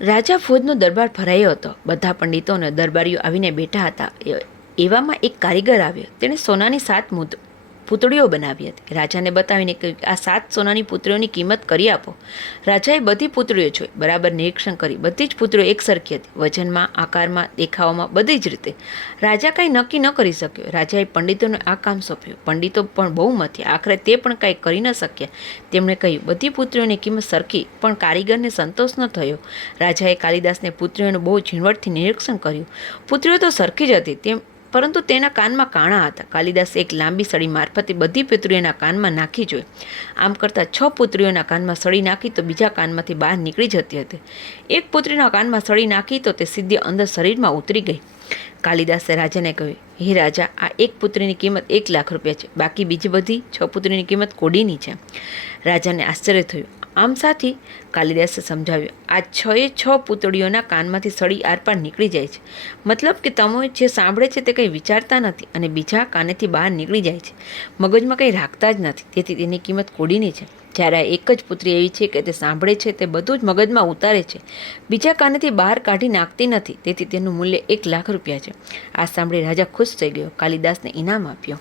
રાજા ફોજનો દરબાર ભરાયો હતો. બધા પંડિતો અને દરબારીઓ આવીને બેઠા હતા. એવામાં એક કારીગર આવ્યો. તેણે સોનાની 7 પૂતળીઓ બનાવી હતી. રાજાને બતાવીને કહ્યું કે આ 7 સોનાની પૂતળીઓની કિંમત કરી આપો. રાજાએ બધી પૂતળીઓ જોઈ, બરાબર નિરીક્ષણ કરી. બધી જ પૂતળીઓ એક સરખી હતી, વજનમાં, આકારમાં, દેખાવમાં, બધી જ રીતે. રાજા કાંઈ નક્કી ન કરી શક્યો. રાજાએ પંડિતોને આ કામ સોંપ્યું. પંડિતો પણ બહુ મથ્યા. આખરે તે પણ કાંઈ કરી ન શક્યા. તેમણે કહ્યું બધી પૂતળીઓની કિંમત સરખી, પણ કારીગરને સંતોષ ન થયો. રાજાએ કાલિદાસને પૂતળીઓનું બહુ ઝીણવટથી નિરીક્ષણ કર્યું. પૂતળીઓ તો સરખી જ હતી, પરંતુ તેના કાનમાં કાણા હતા. કાલિદાસે એક લાંબી સળી મારફતે બધી પૂતળીઓના કાનમાં નાખી જોઈ. આમ કરતાં 6 પૂતળીઓના કાનમાં સળી નાખી તો બીજા કાનમાંથી બહાર નીકળી જતી હતી. એક પૂતળીના કાનમાં સળી નાખી તો તે સીધી અંદર શરીરમાં ઉતરી ગઈ. કાલિદાસે રાજાને કહ્યું, હે રાજા, આ એક પુત્રીની કિંમત 1 લાખ રૂપિયા છે. બાકી બીજી બધી 6 પુત્રીની કિંમત કોડીની છે. રાજાને આશ્ચર્ય થયું. આમ સાથી કાલિદાસે સમજાવ્યું, આ 6 પૂતળીઓના કાનમાંથી સળી આરપાર નીકળી જાય છે. મતલબ કે તમે જે સાંભળે છે તે કંઈ વિચારતા નથી અને બીજા કાનેથી બહાર નીકળી જાય છે. મગજમાં કંઈ રાખતા જ નથી, તેથી તેની કિંમત કોડીની છે. જ્યારે આ એક જ પુત્રી એવી છે કે તે સાંભળે છે તે બધું જ મગજમાં ઉતારે છે, બીજા કાનેથી બહાર કાઢી નાખતી નથી, તેથી તેનું મૂલ્ય 1 લાખ રૂપિયા છે. આ સાંભળી રાજા ખુશ થઈ ગયો. કાલિદાસને ઇનામ આપ્યો.